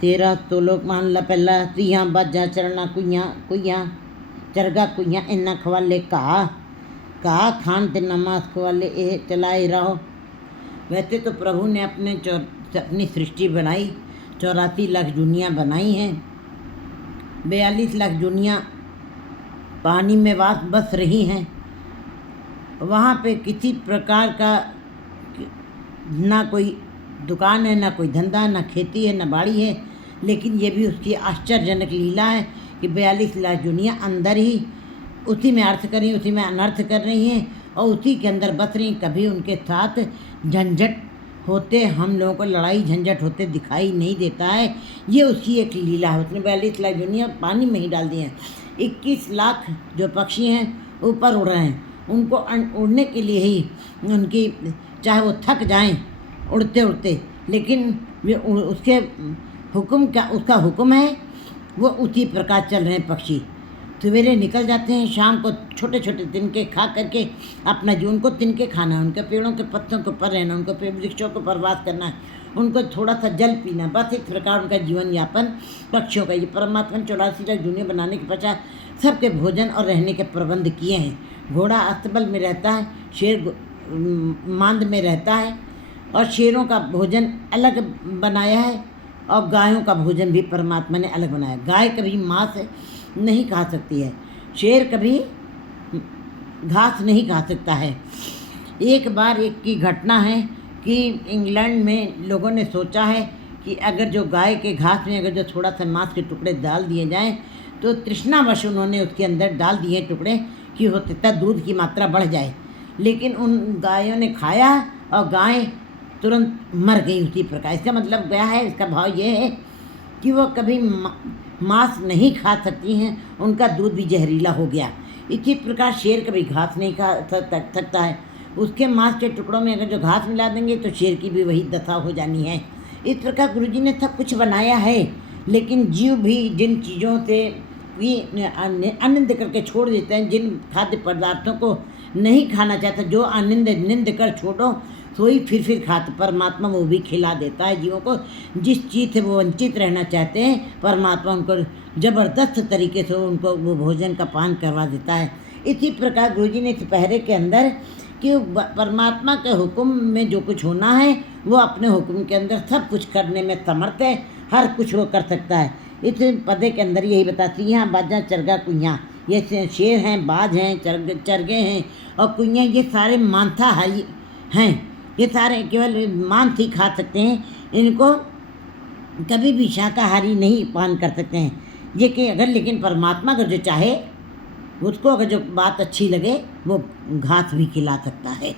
तेरा तो लोग मान ला पहला तीहां बाजा चरना कुइयां कुइयां चरगा कुइयां इन्ना खवाले कहा खान ते नमाज खवाले ये चलाए रहो। वैसे तो प्रभु ने अपनी सृष्टि बनाई, 84 लाख दुनिया बनाई हैं, 42 लाख दुनिया पानी में बस रही हैं। वहाँ पे किसी प्रकार का ना कोई दुकान है, ना कोई धंधा, ना खेती है, ना बाड़ी है, लेकिन ये भी उसकी आश्चर्यजनक लीला है कि 42 लाख दुनिया अंदर ही उसी में अर्थ कर रही हैं, उसी में अनर्थ कर रही हैं और उसी के अंदर बस रही। कभी उनके साथ झंझट होते, हम लोगों को लड़ाई झंझट होते दिखाई नहीं देता है। ये उसकी एक लीला है। उसने 42 लाख दुनिया पानी में ही डाल दी हैं। 21 लाख जो पक्षी हैं ऊपर उड़ रहे हैं, उनको उड़ने के लिए ही उनकी, चाहे वो थक जाएं उड़ते उड़ते, लेकिन उसके हुक्म का, उसका हुक्म है, वो उसी प्रकार चल रहे हैं पक्षी। सवेरे निकल जाते हैं, शाम को छोटे छोटे तिनके खा करके अपना जीवन को तिनके खाना है, उनके पेड़ों के पत्तों के ऊपर रहना, उनको पेड़ वृक्षों को प्रवास करना है, उनको थोड़ा सा जल पीना, बस इस प्रकार उनका जीवन यापन पक्षियों का। ये परमात्मा ने 84 लाख दुनिया बनाने के पश्चात सबके भोजन और रहने के प्रबंध किए हैं। घोड़ा अस्तबल में रहता है, शेर मांद में रहता है, और शेरों का भोजन अलग बनाया है और गायों का भोजन भी परमात्मा ने अलग बनाया। गाय कभी मांस नहीं खा सकती है, शेर कभी घास नहीं खा सकता है। एक बार एक की घटना है कि इंग्लैंड में लोगों ने सोचा है कि अगर जो गाय के घास में अगर जो थोड़ा सा मांस के टुकड़े डाल दिए जाएं तो तृष्णावश उन्होंने उसके अंदर डाल दिए टुकड़े कि हो सकता दूध की मात्रा बढ़ जाए। लेकिन उन गायों ने खाया और गाय तुरंत मर गई उसी प्रकार। इसका मतलब क्या है, इसका भाव ये है कि वो कभी मांस नहीं खा सकती हैं, उनका दूध भी जहरीला हो गया। इसी प्रकार शेर कभी घास नहीं खा सकता है, उसके मांस के टुकड़ों में अगर जो घास मिला देंगे तो शेर की भी वही दशा हो जानी है। इस प्रकार गुरुजी ने सब कुछ बनाया है, लेकिन जीव भी जिन चीज़ों से भी आनंद करके छोड़ देते हैं, जिन खाद्य पदार्थों को नहीं खाना चाहता, जो आनंद निंद कर छोड़ो तो ही फिर खाते, परमात्मा वो भी खिला देता है जीवों को। जिस चीज़ से वो वंचित रहना चाहते हैं, परमात्मा उनको ज़बरदस्त तरीके से उनको वो भोजन का पान करवा देता है। इसी प्रकार गुरुजी ने इस पहरे के अंदर कि परमात्मा के हुक्म में जो कुछ होना है वो अपने हुक्म के अंदर सब कुछ करने में समर्थ है, हर कुछ वो कर सकता है। इस पदे के अंदर यही बताती हैं, बाजा चरगा कुइयाँ, ये शेर हैं, बाज हैं, चरगे हैं और कुइयाँ, ये सारे मांसाहारी हैं। ये सारे केवल मांस ही खा सकते हैं, इनको कभी भी शाकाहारी नहीं पान कर सकते हैं। ये कि अगर लेकिन परमात्मा अगर जो चाहे, उसको अगर जो बात अच्छी लगे, वो घास भी खिला सकता है।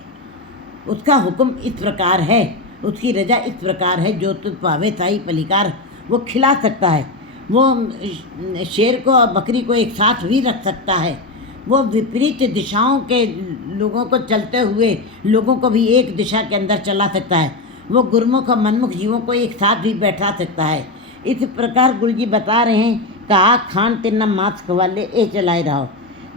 उसका हुक्म इस प्रकार है, उसकी रजा इस प्रकार है, जो तुझ पावे ताई पलिकार, वो खिला सकता है। वो शेर को और बकरी को एक साथ भी रख सकता है। वो विपरीत दिशाओं के लोगों को चलते हुए लोगों को भी एक दिशा के अंदर चला सकता है। वो गुरुमुख और मनमुख जीवों को एक साथ भी बैठा सकता है। इस प्रकार गुरुजी बता रहे हैं, कहा खान तिन्ना मांस खवाले ए चलाए रहो।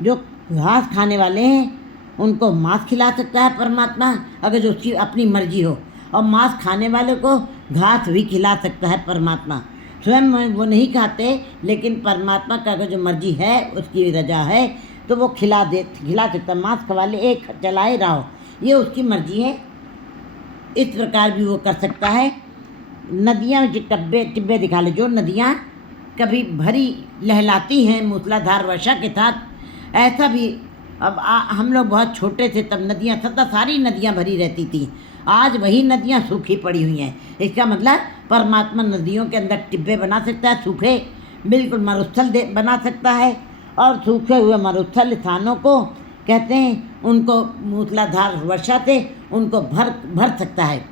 जो घास खाने वाले हैं उनको मांस खिला सकता है परमात्मा, अगर जो उसकी अपनी मर्जी हो, और मांस खाने वाले को घास भी खिला सकता है परमात्मा। स्वयं वो नहीं खाते, लेकिन परमात्मा का अगर जो मर्जी है, उसकी रजा है, तो वो खिला सकता। मांस खवाले एक चलाए रहो, ये उसकी मर्जी है। इस प्रकार भी वो कर सकता है। नदियाँ टिब्बे दिखा ले, जो नदियाँ कभी भरी लहलाती हैं मूसलाधार वर्षा के साथ, ऐसा भी अब हम लोग बहुत छोटे थे तब नदियाँ सारी नदियाँ भरी रहती थी, आज वही नदियाँ सूखी पड़ी हुई हैं। इसका मतलब परमात्मा नदियों के अंदर टिब्बे बना सकता है, सूखे बिल्कुल मरुस्थल बना सकता है, और सूखे हुए मरुस्थल स्थानों को कहते हैं, उनको मूसलाधार वर्षा से उनको भर सकता है।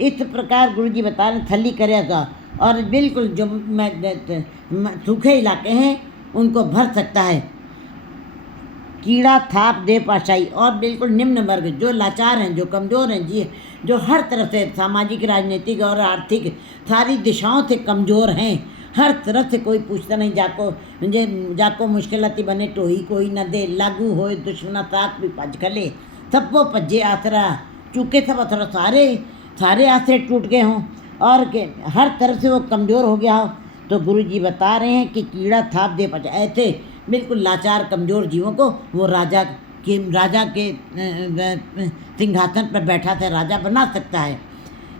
इस प्रकार गुरुजी बता रहे थली करेगा, और बिल्कुल जो सूखे इलाके हैं उनको भर सकता है। कीड़ा थाप दे पाशाई, और बिल्कुल निम्न वर्ग जो लाचार हैं, जो कमज़ोर हैं, जी जो हर तरफ से सामाजिक, राजनीतिक और आर्थिक सारी दिशाओं से कमज़ोर हैं, हर तरफ से कोई पूछता नहीं, जाको मुश्किलाती बने टोही कोई न दे, लागू होए दुश्मना ताक भी पज खले, सब वो पज्जे आसरा चूके सब अथरा, सारे आसरे टूट गए हों, और के हर तरह से वो कमज़ोर हो गया हो, तो गुरु जी बता रहे हैं कि कीड़ा थाप दे पचा ऐसे बिल्कुल लाचार कमज़ोर जीवों को वो राजा के सिंहासन पर बैठा था राजा बना सकता है।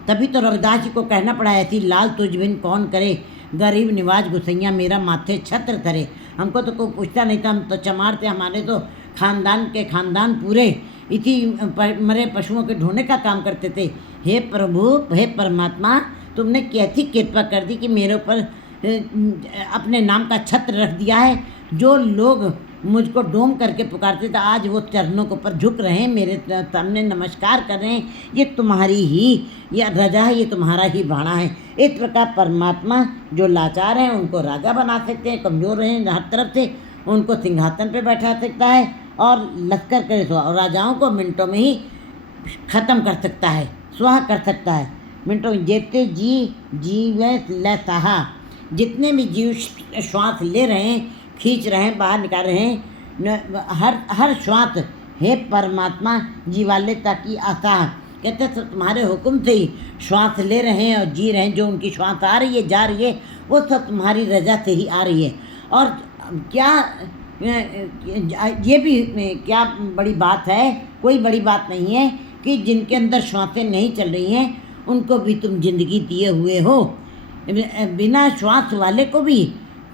तभी तो रविदास जी को कहना पड़ा, ऐसी लाल तुझ बिन कौन करे, गरीब निवाज गुसैया मेरा माथे छत्र धरे। हमको तो कोई पूछता नहीं था, हम तो चमार थे, हमारे तो खानदान पूरे इसी मरे पशुओं के ढूंढने का काम करते थे। हे प्रभु, हे परमात्मा, तुमने कैसी कृपा कर दी कि मेरे ऊपर अपने नाम का छत्र रख दिया है। जो लोग मुझको डोम करके पुकारते थे, आज वो चरणों के ऊपर झुक रहे हैं, मेरे सामने नमस्कार कर रहे हैं। ये तुम्हारी ही यह रजा है, ये तुम्हारा ही भाड़ा है। इस प्रकार परमात्मा जो लाचार हैं उनको राजा बना सकते हैं, कमज़ोर हैं हर तरफ से उनको सिंहासन पे बैठा सकता है, और लश्कर करे और राजाओं को मिनटों में ही ख़त्म कर सकता है, स्वाह कर सकता है मिनटों में। जेते जीवे ल सहा, जितने भी जीव श्वास ले रहे हैं, खींच रहे हैं, बाहर निकाल रहे हैं, हर श्वास हे परमात्मा जीवाले ताकि आशा, कहते हैं तुम्हारे हुक्म से ही श्वास ले रहे हैं और जी रहे हैं। जो उनकी श्वास आ रही है जा रही है वो सब तुम्हारी रजा से ही आ रही है। और क्या ये भी क्या बड़ी बात है, कोई बड़ी बात नहीं है कि जिनके अंदर श्वासें नहीं चल रही हैं उनको भी तुम जिंदगी दिए हुए हो। बिना श्वास वाले को भी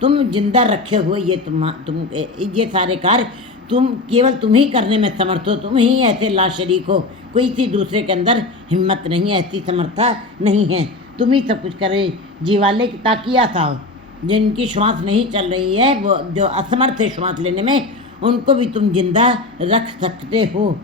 तुम जिंदा रखे हुए, ये तुम ये सारे कार्य केवल तुम ही करने में समर्थ हो। तुम ही ऐसे लाशरीक हो, कोई सी दूसरे के अंदर हिम्मत नहीं है, ऐसी समर्था नहीं है। तुम ही सब कुछ करे। जीवाले की ताकिया था, जिनकी श्वास नहीं चल रही है, वो जो असमर्थ है श्वास लेने में, उनको भी तुम जिंदा रख सकते हो।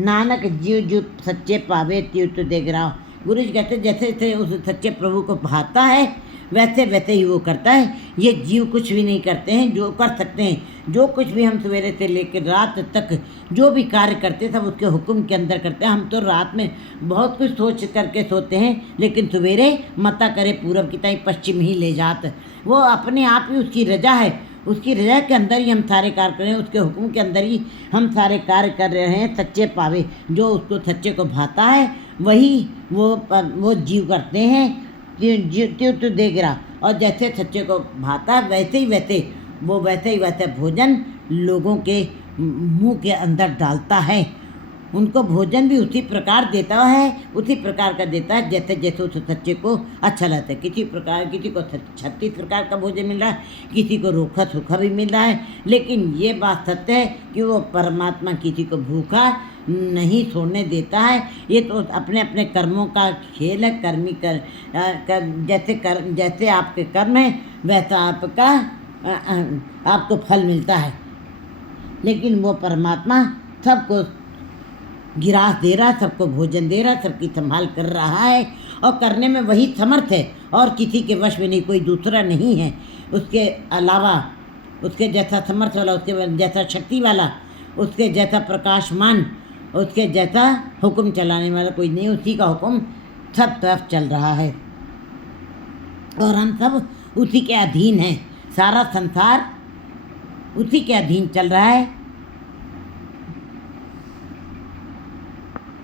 नानक जीव जो सच्चे पावे त्यों तो देख रहा हो। गुरु जी कहते जैसे जैसे उस सच्चे प्रभु को भाता है वैसे वैसे ही वो करता है। ये जीव कुछ भी नहीं करते हैं, जो कर सकते हैं, जो कुछ भी हम सवेरे से लेकर रात तक जो भी कार्य करते सब उसके हुक्म के अंदर करते हैं। हम तो रात में बहुत कुछ सोच करके सोते हैं, लेकिन सवेरे मता करे पूरब की ताई पश्चिम ही ले जात। वो अपने आप ही उसकी रजा है, उसकी रजा के अंदर ही हम सारे कार्य कर रहे हैं, उसके हुक्म के अंदर ही हम सारे कार्य कर रहे हैं। सच्चे पावे, जो उसको सच्चे को भाता है वही वो जीव करते हैं। त्यों तो देख रहा, और जैसे सच्चे को भाता है वैसे ही वैसे भोजन लोगों के मुंह के अंदर डालता है। उनको भोजन भी उसी प्रकार देता है, उसी प्रकार का देता है जैसे जैसे उस सच्चे को अच्छा लगता है। किसी को 36 प्रकार का भोजन मिल रहा है, किसी को रूखा सूखा भी मिल रहा है, लेकिन ये बात सत्य है कि वो परमात्मा किसी को भूखा नहीं छोड़ने देता है। ये तो अपने अपने कर्मों का खेल है। जैसे आपके कर्म है वैसा आपको फल मिलता है। लेकिन वो परमात्मा सबको गिरास दे रहा, सबको भोजन दे रहा, सबकी संभाल कर रहा है, और करने में वही समर्थ है, और किसी के वश में नहीं, कोई दूसरा नहीं है उसके अलावा। उसके जैसा समर्थ वाला, उसके जैसा शक्ति वाला, उसके जैसा प्रकाशमान, उसके जैसा हुक्म चलाने वाला कोई नहीं। उसी का हुक्म सब तरफ चल रहा है और हम सब उसी के अधीन हैं। सारा संसार उसी के अधीन चल रहा है।